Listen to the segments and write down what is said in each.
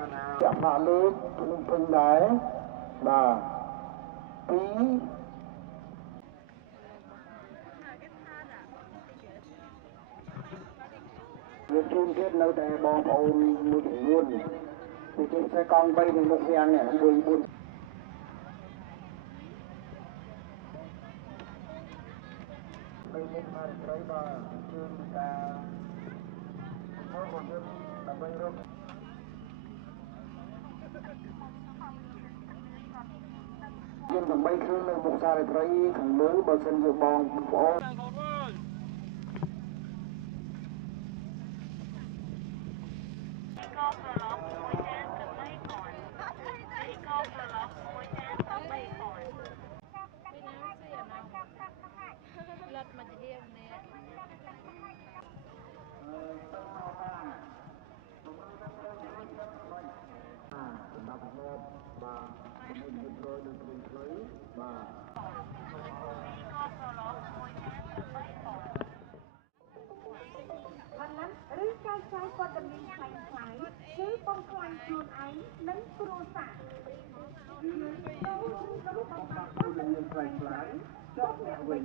កាលណាចាក់ដាក់លើកពេញដែរបាទពីរវាជួនទៀតនៅតែបងប្អូនមួយចំនួនទីជាខ្សែកង់3នៅមុខវាំងនេះ1 4ពេលមានខាងត្រីបាទជឿនការចូលរបស់យើងដើម្បីរកយើងដើម្បីគ្រឿងនៅមុខសារត្រីខាងលើបើសិនជាបងប្អូនលត់មកជានេះសម្រាប់ងប់បាទមានរៀបរយនៅព្រៃខ្លីបាទបន្លំឬចែកចាយព័ត៌មានខ្លាំងខ្លាយគឺបំផ្លាញខ្លួនឯងនិងគ្រួសារយើងចូលរួមក្នុងបំផាត់ព័ត៌មានខ្លាំងខ្លាយចុះអ្នកវិញ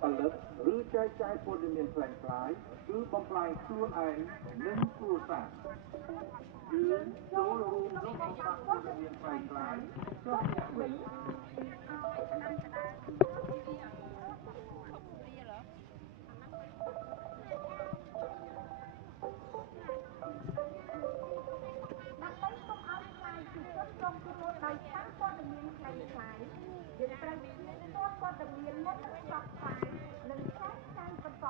ផលិតឬចែកចាយព័ត៌មានខ្លាំងខ្លាយគឺបំផ្លាញខ្លួនឯងនិងគ្រួសារយើងចូលរួមក្នុងបំផាត់ព័ត៌មានខ្លាំងខ្លាយចុះអ្នកវិញដើម្បីកុំឲ្យខ្លាយជាជនរងគ្រោះដោយសារព័ត៌មានខ្លាំងខ្លាយយើងត្រូវមានព័ត៌មានមុននឹងផ្សព្វផ្សាយនិងចែកចាយបន្ត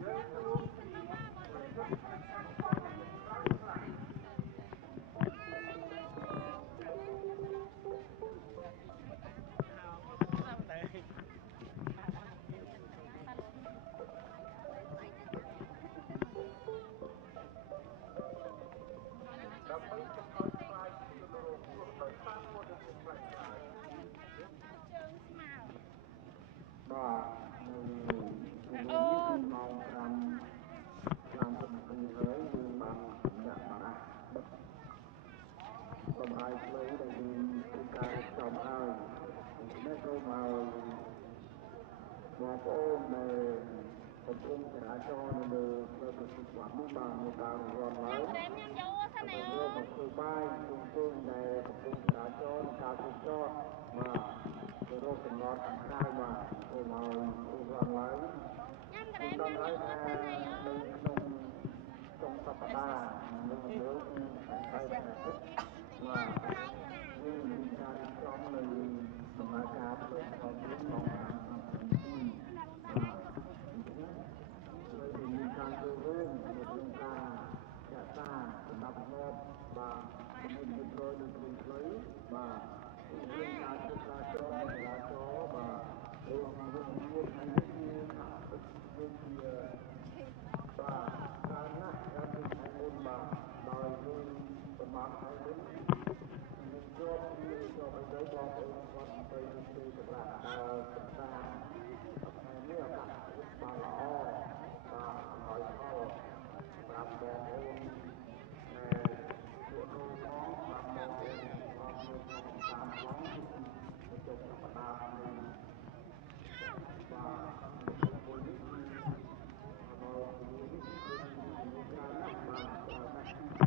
យើងរួមគ្នាប្រយុទ្ធប្រឆាំងព័ត៌មានខ្លាំងខ្លាយដើម្បីកុំឲ្យខ្លាយជាជនរងគ្រោះដោយសារព័ត៌មានខ្លាំងខ្លាយជើងស្មៅបាទអូម៉ោង5 នាទីហើយយើងបានដាក់បារះបិទបំហើយផ្លូវដែលយើងធ្វើការចំហើយនេះសូមឲ្យបងប្អូនដែលកំពុងចរាចរណ៍នៅលើផ្លូវប្រសិទ្ធវត្តនេះបានមានការរំលងហើយយកមកធ្វើបាយជុំៗដែលកំពុងចរាចរណ៍ការជួសជុលបាទទៅរកចំណតខាងក្រៅបាទសូមឲ្យរំលងខ្ញុំដឹងហើយថានៅក្នុងចុងសប្តាហ៍នឹងលើពីហើយបាទយើងមានការរៀបចំនៅដំណើរការផ្លូវថ្នល់នេះមកតាមមានការចូលរួមនៅក្នុងការរក្សាសម្ដាប់ធ្នាប់បាទមានរៀបរយនៅព្រៃខ្លីបាទមានការធ្វើការចរចរាចរណ៍បាទឬមានថ្ងៃនេះគឺខាងទឹកយើងជាបាទច្រើនណាស់ដែលពីថ្ងៃមុនបាទដោយយើងប្រមាណថ្ងៃមុនមានជាប់អីទៅបងប្អូនគាត់ទៅជួយសម្រាប់ដើរសិក្សាថ្ងៃនេះឱកាសបានល្អបាទអំណោយផលសម្រាប់បងប្អូនដែលពួកគ្រូផងសម្រាប់បងប្អូនអត់មានផងតាមផងទៅចុងសប្តាហ៍នេះបាទមួយនេះគឺមកនេះគឺច្រើនណាស់បាទច្រើនណាស់បាទ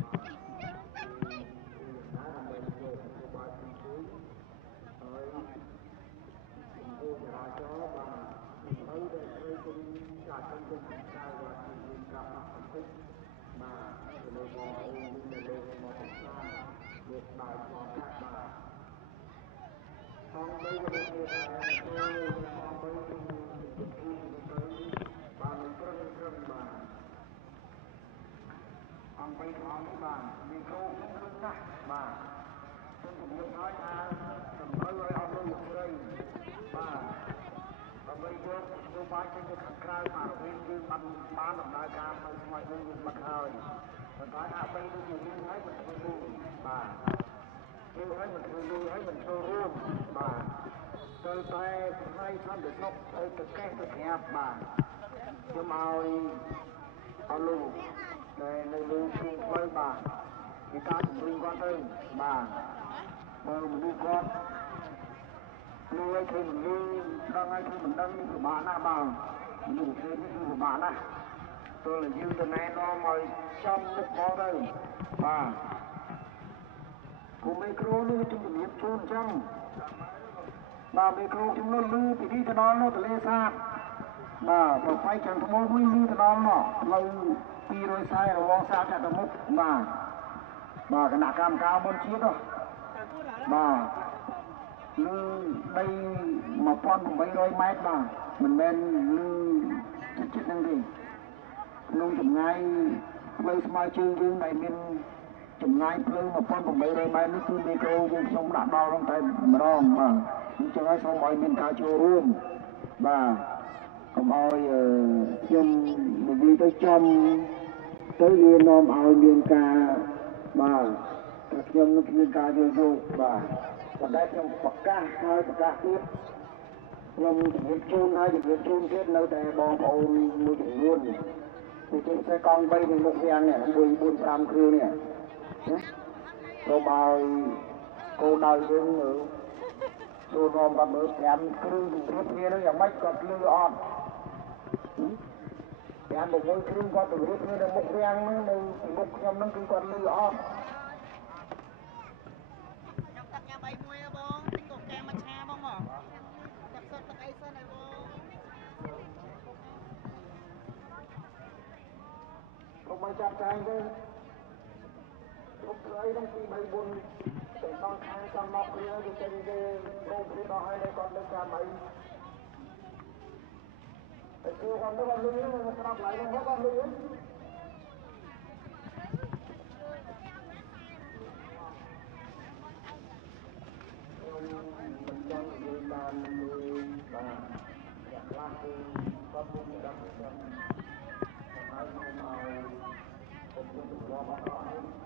គឺណាដើម្បីយកទៅបាយពីគឺហើយគោចរាចរណ៍បាទនៅដែលត្រូវទៅចាក់ទៅខាងក្រៅបាទគឺមានការដាក់បន្ទុកបាទទៅលើបងប្អូនមានទៅលើមកកំសាន្តលោកដើរឆ្លងកាត់បាទផងបីក៏មានដែរចូលផងបីគឺបានត្រឹមបាទអង្គបីផងនេះបាទមីក្រូគ្រឹះណាស់បាទខ្ញុំជំរាបហើយថាតម្រូវឲ្យអស់លុយស្រីបាទដើម្បីយកទៅបាយចេញទៅខាងក្រៅបាទវិញយើងបានដំណើរការទៅស្មោះយើងបាត់ហើយប៉ុន្តែអាបីដូចជាវិញហើយមិនធ្វើលុយបាទធ្វើឲ្យមិនធ្វើលុយហើយមិនចូលរួមបាទទៅ ទៅតែថ្ងៃសន្តិសុខទៅកេះទៅក្រាបបាទខ្ញុំឲ្យអស់លោកតែនៅលើជើងផ្លូវបាទគេតាមជំរុញគាត់ទៅបាទបើមនុស្សគាត់លួយធ្វើមិនលួយដឹងហើយធ្វើមិនដឹងពិបាកណាស់បាទមនុស្សគេនេះគឺពិបាកណាស់ទោះតែយើងទៅណែនាំឲ្យចំមុខមកទៅបាទគុំមេគ្រូនេះជំរាបជូនអញ្ចឹងបាទមេគ្រូជំនុំលឺពីនេះទៅដល់នោះទលេសាបបាទប្រផៃខាងថ្មមួយលឺទៅដល់នោះផ្លូវ240រវងសាកទៅមុខបាទគណៈកម្មការមុនជាតិនោះបាទលឺដី1800ម៉ែត្របាទមិនមែនលឺជិតហ្នឹងទេក្នុងចម្ងាយផ្លូវស្មើជើងយើងដែលមានចម្ងាយផ្លូវ1800ម៉ែត្រនេះគឺមេក្រូយើងខ្ញុំដាក់ដល់តែម្ដងបាទអញ្ចឹងហើយសូមឲ្យមានការចូលរួមបាទកុំឲ្យខ្ញុំនិយាយទៅចំទៅវានាំឲ្យមានការបាទខ្ញុំនឹងមានការយល់យោគបាទប៉ុន្តែខ្ញុំប្រកាសហើយប្រកាសទៀតខ្ញុំជម្រាបជូនហើយជម្រាបជូនទៀតនៅតែបងប្អូនមួយចំនួនពីជាពិសេសកង់3នឹងមុខវាំងនេះ1 4 5គ្រឿងនេះសូមឲ្យកូនដៅយើងចូលនាំគាត់មើល5គ្រឿងជម្រាបគ្នានឹងយ៉ាងម៉េចគាត់លឺអត់5 6គ្រឿងគាត់ជម្រាបគ្នានៅមុខវាំងហ្នឹងនៅមុខខ្ញុំហ្នឹងគឺគាត់លឺអត់ញ៉ាំអីមួយបងទិញកូកែមកឆាបងមកទឹកសុទ្ធទឹកអីសិនឯបងកុំឲ្យចាប់ចាយទេគ្រប់អីហ្នឹង2 3 4ទៅដល់ខាងសំណក់គ្នាទៅចេញទៅរោងគ្នាដល់ហើយគាត់ទៅចាំអីតែគឺគាត់ទៅគាត់លឺមកស្ដាប់ឡើងគាត់លឺមិនចង់និយាយបានបាទអ្នកខ្លះគឺគាត់ពុំដឹងចឹងហើយខ្ញុំឲ្យខ្ញុំទៅរាប់អត់ហើយ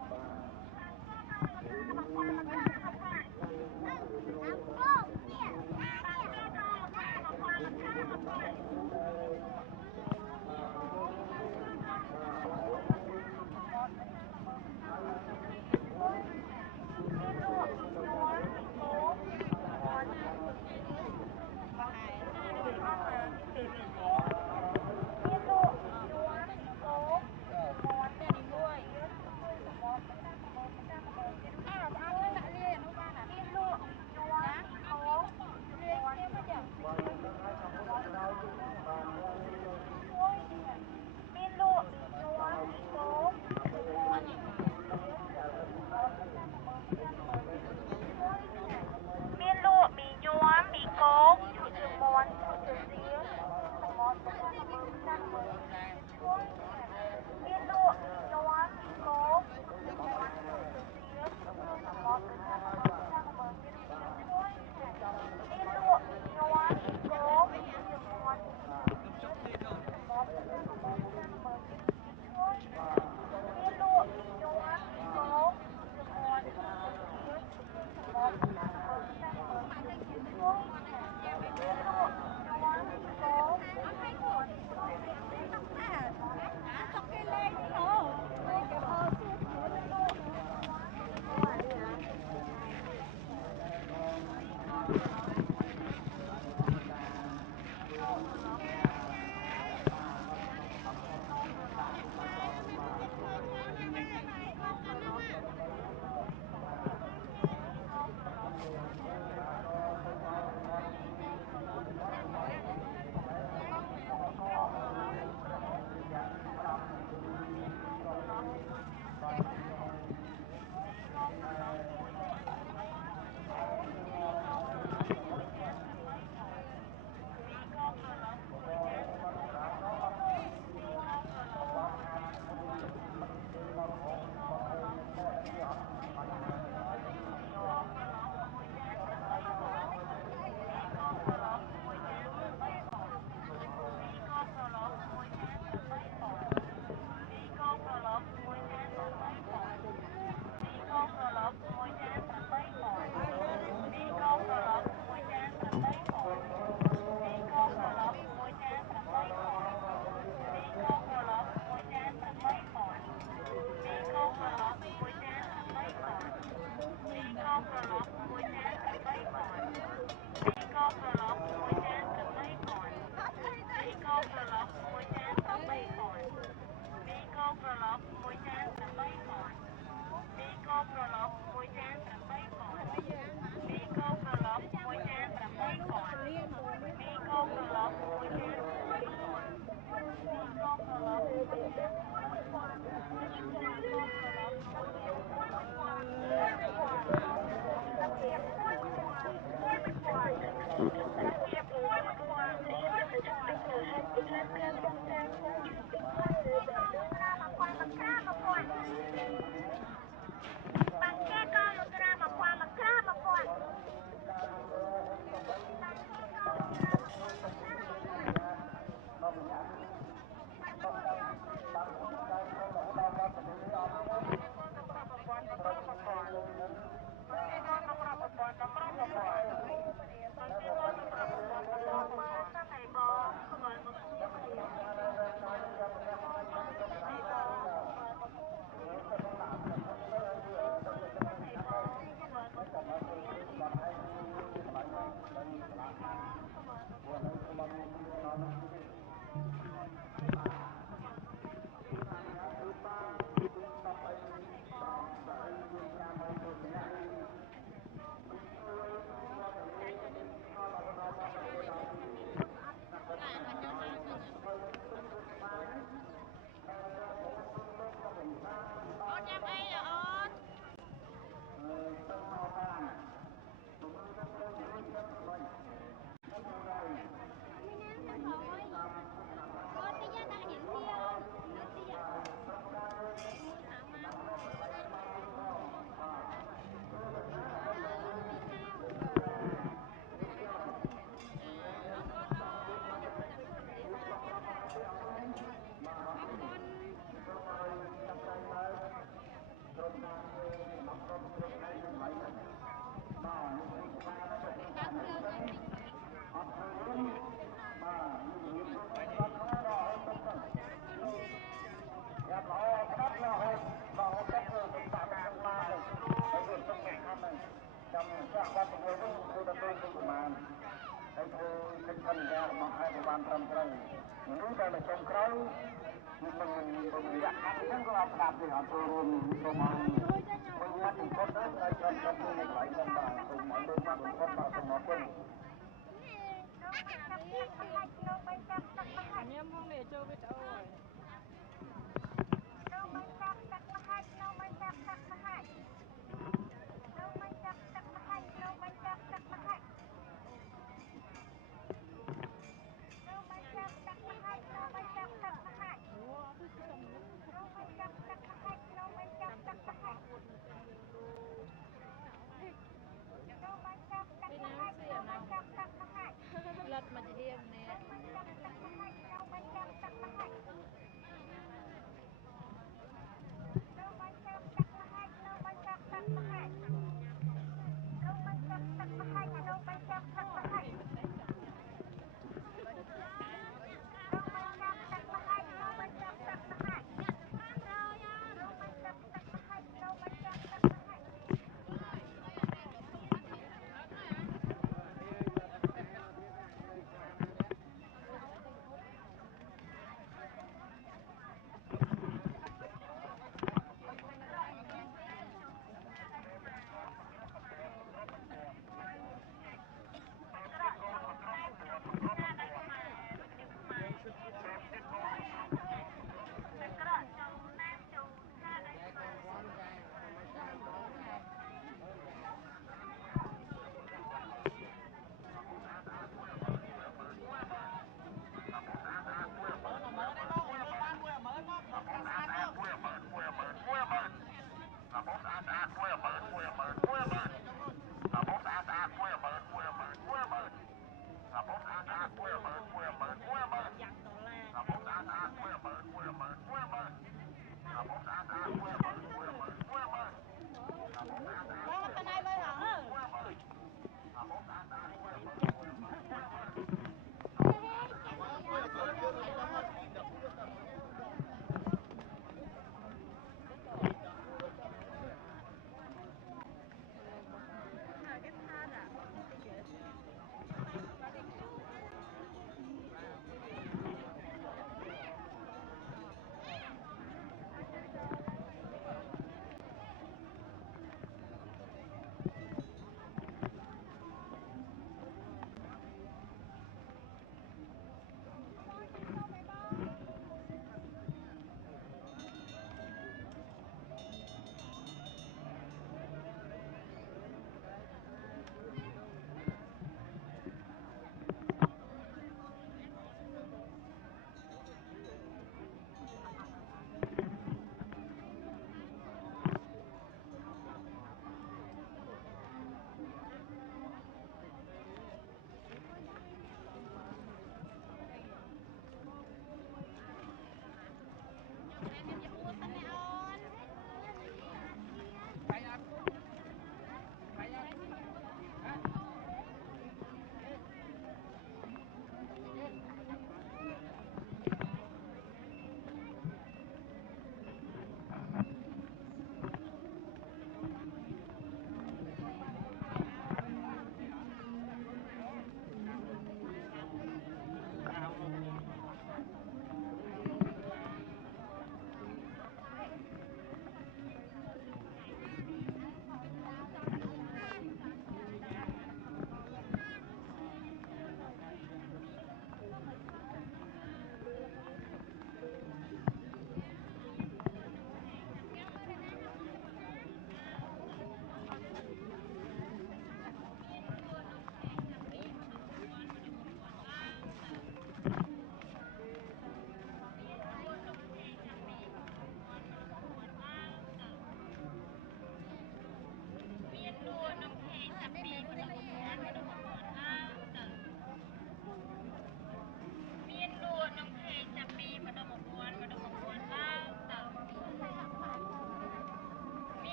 មួយចាន8 បានត្រឹមត្រូវនោះតែមកចុងក្រោយmình gặp anhហ្នឹងក៏អត់ស្ដាប់ទេអត់ចូលរួមសូមឲ្យមួយវត្តពុទ្ធទៅឲ្យចូលទៅក្នុងកន្លែងហ្នឹងបាទសូមឲ្យលោកមកពុទ្ធបាទសូមអរគុណ ខ្ញុំមកនេះចូលវីដេអូហើយ Cái nào xì ở nào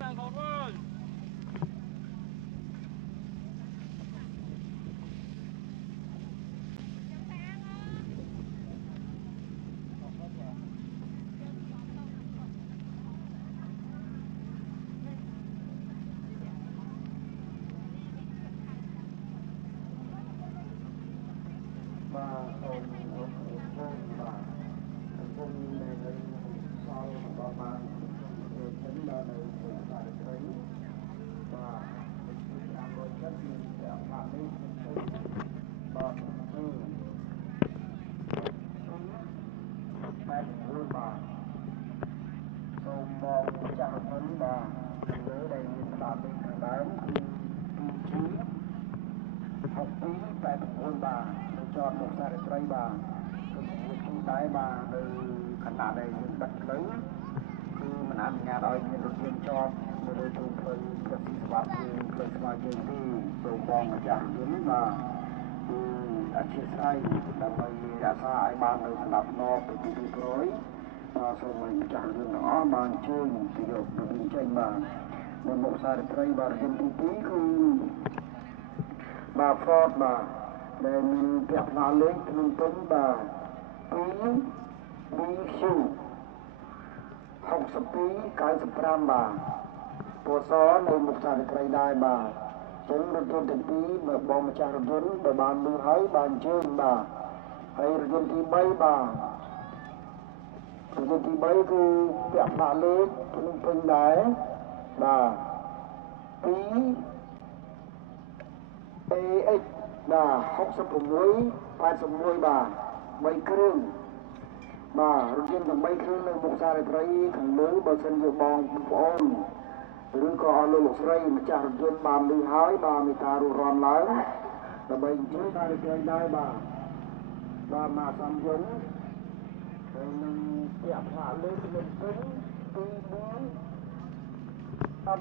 bạn con ơi. và còn một và vùng này là sau và mang người chính là này cũng phải thấy và mình làm rồi chất mình sẽ phản ứng và bạn vui và xong mong chẳng vấn và nhớ đây mình làm mình thằng bán thì trí học phí tại buôn bà để chọn một gia đình tây bà một trung tái bà từ khán giả này những đặt lớnคือมันอันงานเอาเงินรถยนต์จอดมาโดยตรงเคยประสิทธิภาพเคยสมาชิกที่ส่งมองมาจากยนต์มาคืออาชีพไร่แต่ไม่อาศัยบ้านเลยสนับนอกไปที่ที่ร้อยมาส่งมาจากยนต์หนอบางเชิงประโยชน์เป็นใจมาในหมู่สายไตรบาร์ยนต์ที่คือมาฟอดมาในมีเปียกนาเล็กนุ่งต้นมาปีมีชิว60 ปี95 บาทปวสในมุกสารไตรได้บาทจนรถยนต์ถึงปีเมื่อบอมจากรถยนต์ไปบานมือให้บานเชิงบาทให้รถยนต์ที่ใบบาทรถยนต์ที่ใบคือเปียกนาเล็กนุ่งต้นได้บาทปีAX 66 86 บาทใบครึ่งบ่ารถยนต์ทั้งใบครึ่งในมุกสารไตรขังมือเบอร์เซนอยู่บองปอนหรือก็เอาลูกไตรมาจากรถยนต์บานมือหายบามีตารูร้อนแล้วแต่ใบเชื่อสารไตรได้บ่มาสามยนต์เป็นเปียกขาเล็กเล็กตึ้งปีนี้ตั้ม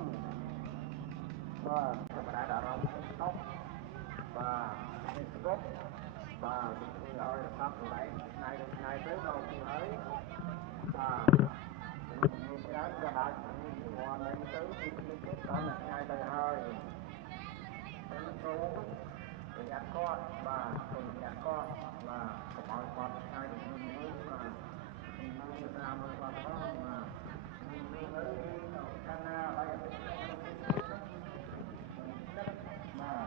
บ่ธรรมดาดารมต้อง và cái gốc và thì ở pháp lại này tới đầu thì ấy và những cái đó là còn lên tới cái đó là ngày tới hơi đến số để nhặt con và cùng nhặt con và mọi con hai được như mà như là một con đó mà như với Cana hay là mà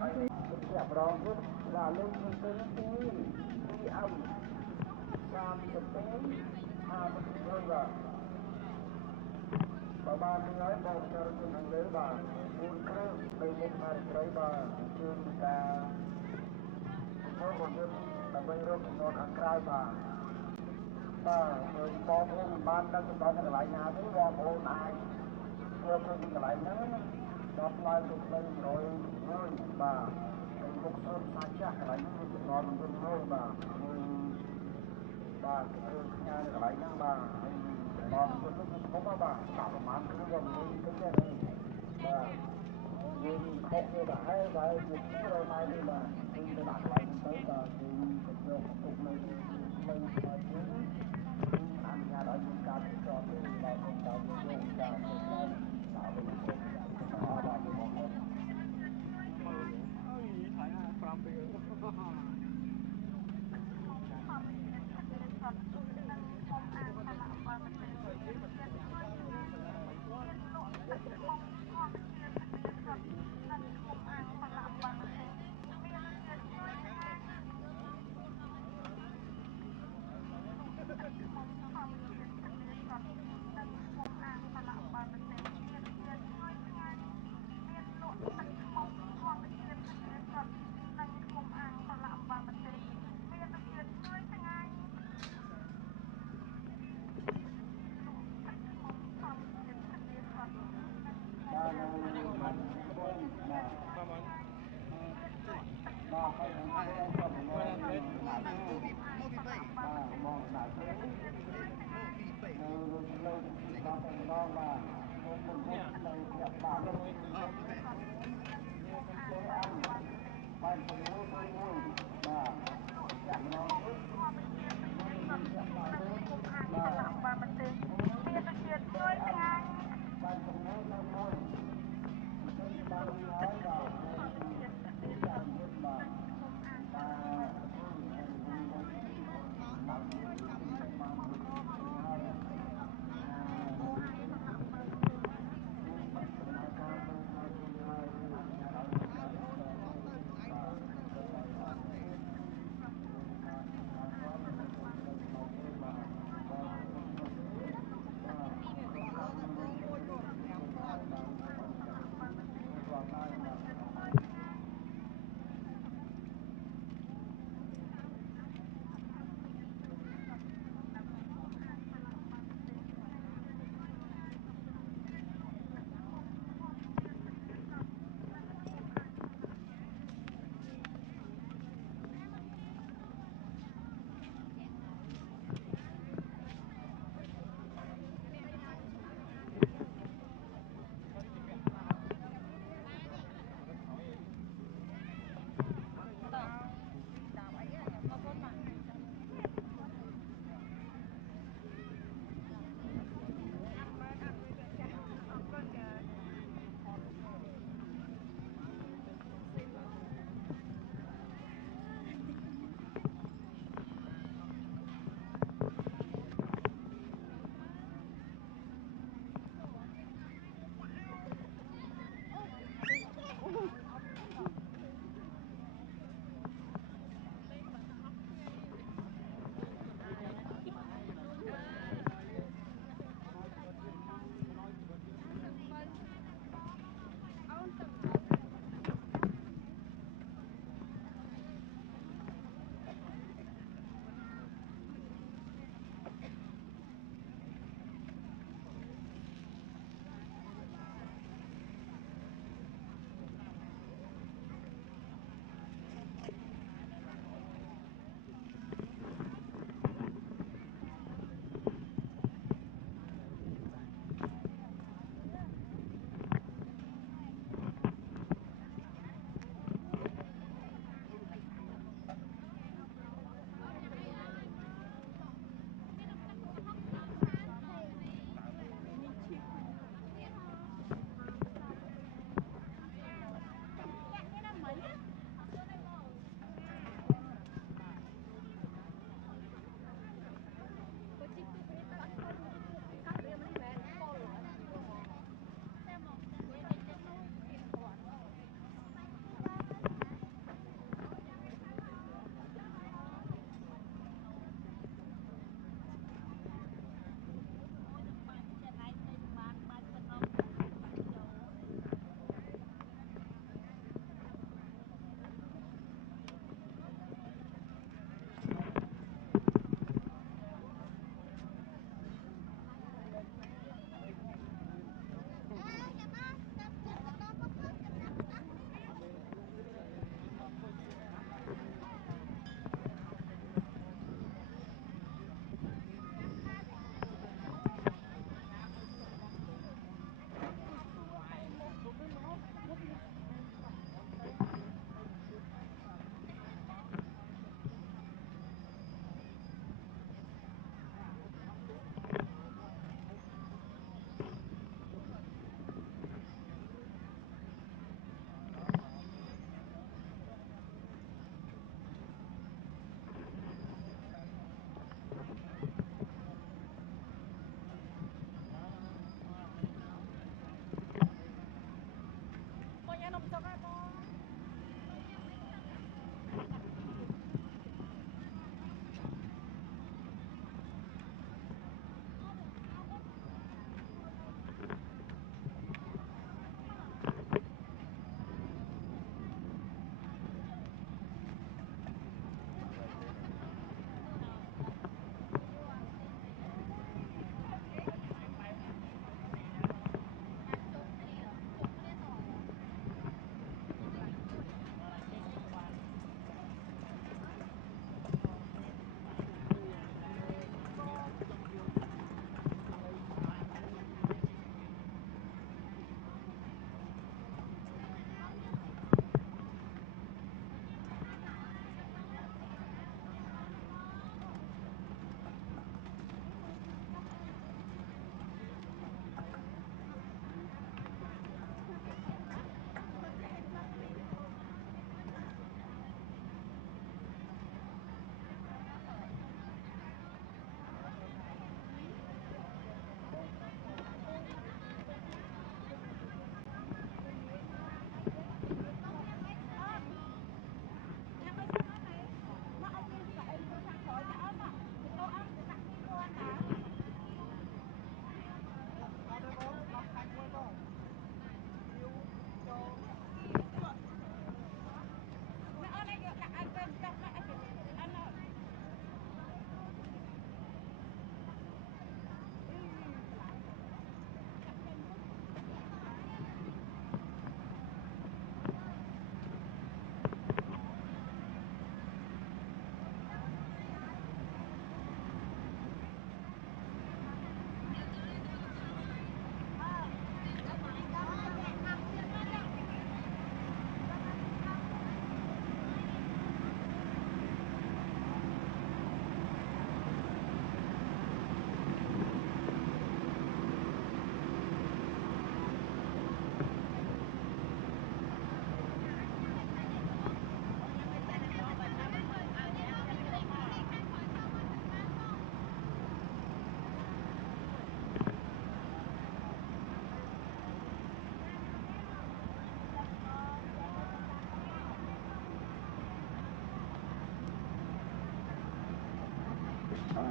Hãy subscribe cho kênh Ghiền Mì Gõ để không bỏ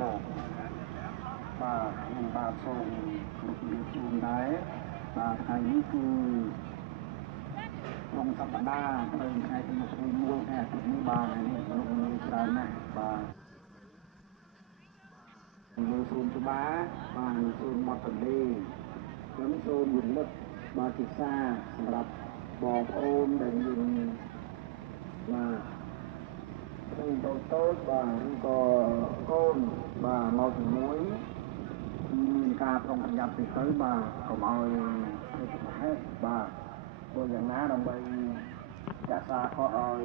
មកបាទខ្ញុំបាទសូមគោរពលាជូនដែរបាទថ្ងៃនេះគឺក្នុងសប្តាហ៍ត្រូវថ្ងៃទី21ខែអាទិត្យនេះបាទថ្ងៃនេះលោកមានច្រើនណាស់បាទនៅសួនច្បារបាទនៅសួនមាត់ទន្លេខ្ញុំសូមរំលឹកបាទជាសារសម្រាប់បងប្អូនដែលមានបាទខ្ញុំតូចបាទឬក៏កូនបាទមកជាមួយមានការប្រុងប្រយ័ត្នទៅបាទកុំឲ្យធ្វើជាប្រហែសបាទធ្វើយ៉ាងណាដើម្បីរក្សាគាត់ឲ្យ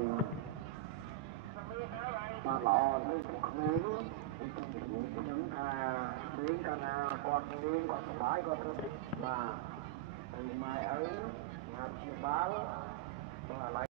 បាទល្អទៅក្នុងក្មេងខ្ញុំថាលេងកាលណាគាត់លេងគាត់សប្បាយគាត់ធ្វើបាទទៅម៉ែឪញ៉ាំជាបាល់បាទ